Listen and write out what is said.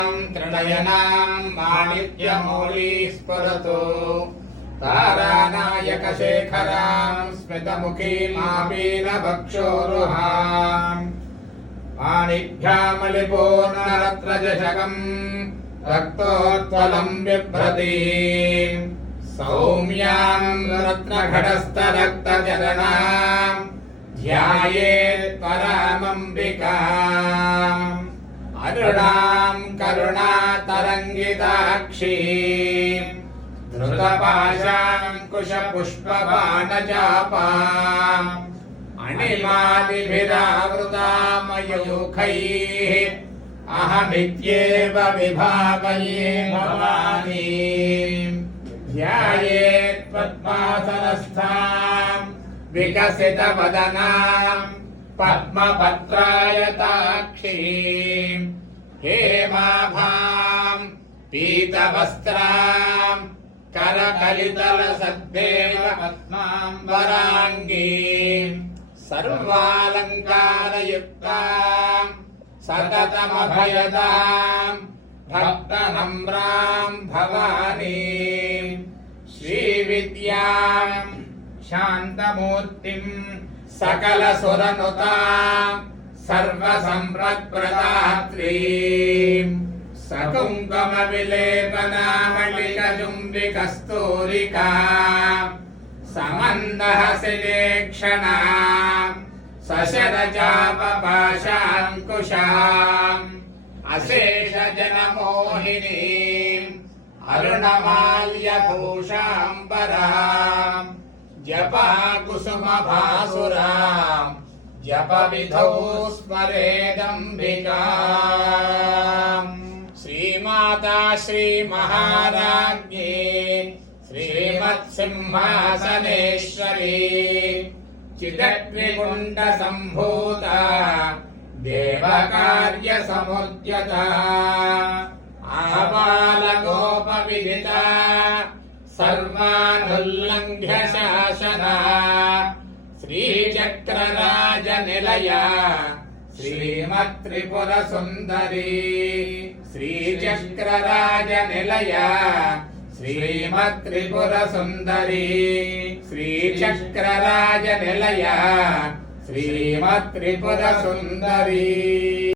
त्रिनयनां माणिक्यमौली स्फुरतु तारानायकशेखरां स्मितमुखीमापीनभक्षोरुहाम् माणिक्यामलिपूर्णरत्नजशकम् रक्तोत्पलं बिभ्रतीम् सौम्यां रत्नघटस्थरक्तचरणां ध्यायेत् परामम्बिकाम् अरुणां करुणातरङ्गिताक्षीम् धृतपाशाङ्कुशपुष्पबाणचापाम् अणिमादिभिरावृतामयूखैः अहमित्येव विभावये भवानीम् ध्यायेत् पद्मासनस्थां विकसितवदनां पद्मपत्रायताक्षीं हेमाभां पीतवस्त्रां करकलितलसद्देव पद्माम्बराङ्गीं सर्वालङ्कारयुक्तां सततमभयदां भक्तनम्रां भवानीं श्रीविद्यां शान्तमूर्तिं सकलसुरनुतां सर्वसम्पत्प्रदात्रीं सकुङ्कुमविलेपनामलिकजुम्बिकस्तूरिकां समन्दहसिलेक्षणां सशरचापपाशाङ्कुशाम् अशेषजनमोहिनीम् अरुणमाल्यभूषाम्बराम् जपाकुसुमभासुराम् जपविधौ स्मरेदम्बिकाम् श्रीमाता श्रीमहाराज्ञी श्रीमत्सिंहासनेश्वरी चिदग्निकुण्डसम्भूता देवकार्यसमुद्यता आबालगोपविदिता सर्वानुल्लङ्घ्य शासना श्रीचक्रराजनिलया श्रीमत्त्रिपुरसुन्दरी श्रीचक्रराजनिलया श्रीमत्त्रिपुरसुन्दरी श्रीचक्रराजनिलया श्रीमत्त्रिपुरसुन्दरी।